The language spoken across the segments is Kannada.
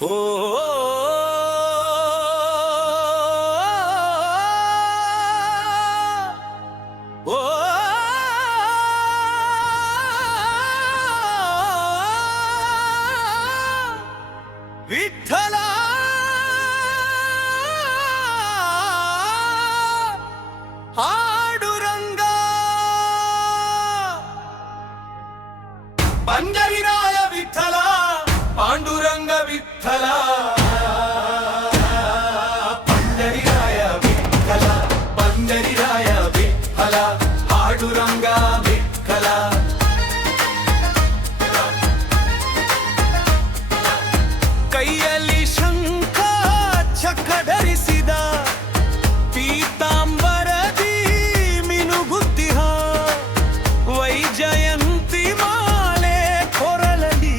ಓ ಓ ವಿಠಲ ಹಾಡುರಂಗ ಪಂಜರಿರಾಯ ವಿಠಲ ಪಾಂಡುರಂಗ ವಿಠಲ ಪಂಜರಿರಾಯ ವಿಠಲ ಪಂಜರಿರಾಯ ವಿಠಲ ಹಾಡುರಂಗ ವಿಠಲ ಕೈಯಲ್ಲಿ ಶಂಖ ಚಕ್ರ ಧರಿಸಿದ ಪೀತಾಂಬರದಿ ಮಿನುಗುತ್ತಿಹ ವೈಜಯಂತಿ ಮಾಲೆ ಕೊರಳಲಿ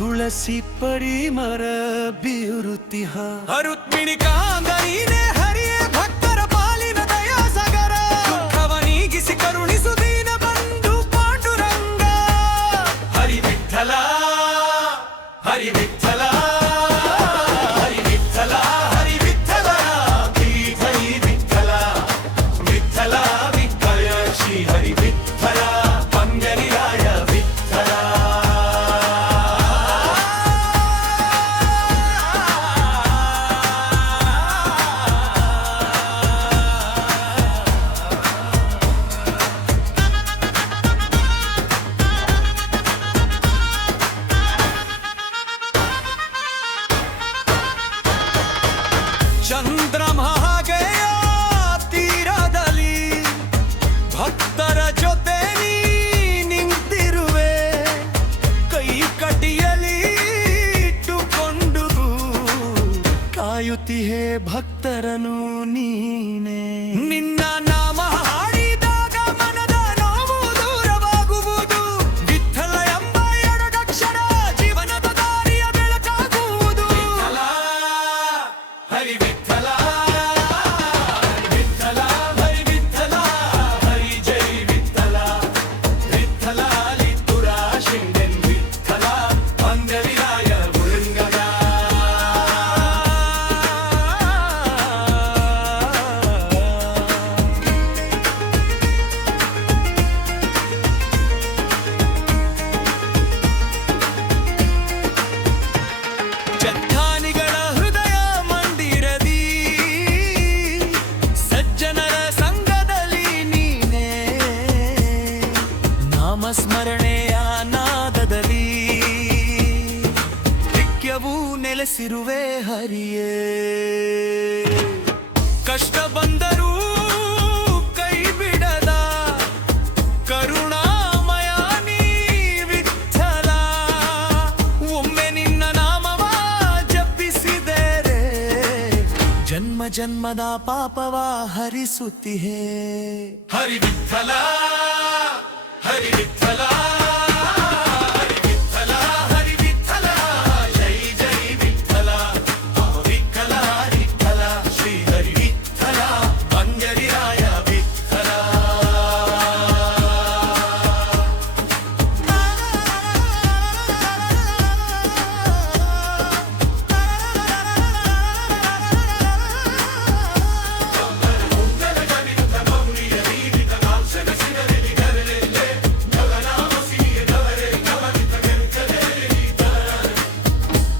ತುಳಸಿ ಪರಿಮರ ಬೀರುತ್ತಿಹ ಹರುತ್ಮಿಣಿ ಕಾಂಗನೀನೇ ಹರಿಯೇ ಭಕ್ತರ ಪಾಲಿನ ದಯಾ ಸಾಗರ ದುಃಖವ ನೀಗಿಸಿ ಕರುಣಿಸು ದೀನ ಬಂಧು ಪಾಂಡುರಂಗ ಹರಿ ವಿಠಲ ಹರಿ ವಿಠಲ ಹರಿ ವಿಠಲ ಹರಿ ವಿಠಲ ಹರಿ ವಿಠಲ ವಿಠಲ ವಿಠಲ ಶ್ರೀ ಹರಿ ವಿಠಲ ಪಂಜರಿರಾಯ ವಿಠಲ ಚಂದ್ರಮಹಾಗೆಯ ತೀರದಲ್ಲಿ ಭಕ್ತರ ಜೊತೆ ನೀ ನಿಂತಿರುವೆ ಕೈ ಕಟಿಯಲಿ ಇಟ್ಟುಕೊಂಡು ಕಾಯುತ್ತಿಹೆ ಭಕ್ತರನು ನೀನೆ ನಿನ್ನ ನಾಮ ಹಾಡಿದಾಗ ಮನದ ನೋವು ದೂರವಾಗುವುದು ವಿಠಲ ಎಂಬ ಎರಡಕ್ಷರ ಜೀವನದ ದಾರಿಯ ಬೆಳಕಾಗುವುದು ಹರಿ ವಿಠಲ ವಿಠಲ ಹರಿ ವಿಠಲ ಹರಿ ಜೈ ವಿಠಲ ವಿಠಲ ಲಿತ್ತುರ ಶಿಂಡೆನ್ ವಿಠಲ ಪಂಜರಿರಾಯ ಉರಂಗದ ಜಂಧಾನಿಗಳ ಹೃದಯ ಮಂದಿರದಿ ಸಜ್ಜನರ ಸಂಘದಲ್ಲಿ ನೀನೇ ನಾಮಸ್ಮರಣೆಯ ನಾದದಲ್ಲಿ ನಿತ್ಯವೂ ನೆಲೆಸಿರುವೆ ಹರಿಯೇ ಕಷ್ಟ ಬಂದರೂ ಕೈ ಬಿಡದ ಕರುಣಾಮಯ ನೀ ವಿಠಲ ಒಮ್ಮೆ ನಿನ್ನ ನಾಮವ ಜಪಿಸಿದರೆ ಜನ್ಮ ಜನ್ಮದ ಪಾಪವ ಹರಿಸುತ್ತಿಹೆ ಹರಿ ವಿಠಲ ಹರಿ ವಿಠಲ ಹರಿ ವಿಠಲ ಹರಿ ವಿಠಲ ಜೈ ಜೈ ವಿಠಲ ವಿಠಲ ವಿಠಲ ಶ್ರೀ ಹರಿ ವಿಠಲ ಪಂಜರಿರಾಯ ವಿಠಲ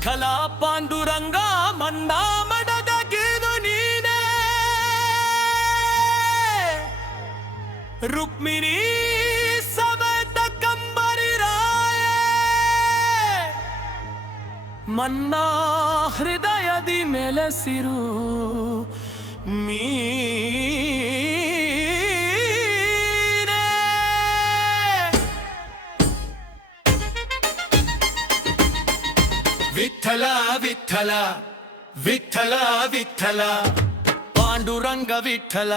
ಕಲಾ ಪಾಂಡುರಂಗ ಮನ್ನ ಮಡದ ಗೀದು ನೀನೇ ರುಕ್ಮಿಣಿ ಸಮೇತ ಕಂಬರಿರಾಯ ಮನ್ನ ಹೃದಯದಿ ಮೆಲಸಿರು ಮೀನೇ ವಿಠಲ ವಿಠಲ ವಿಠಲ ವಿಠಲ ಪಾಂಡುರಂಗ ವಿಠಲ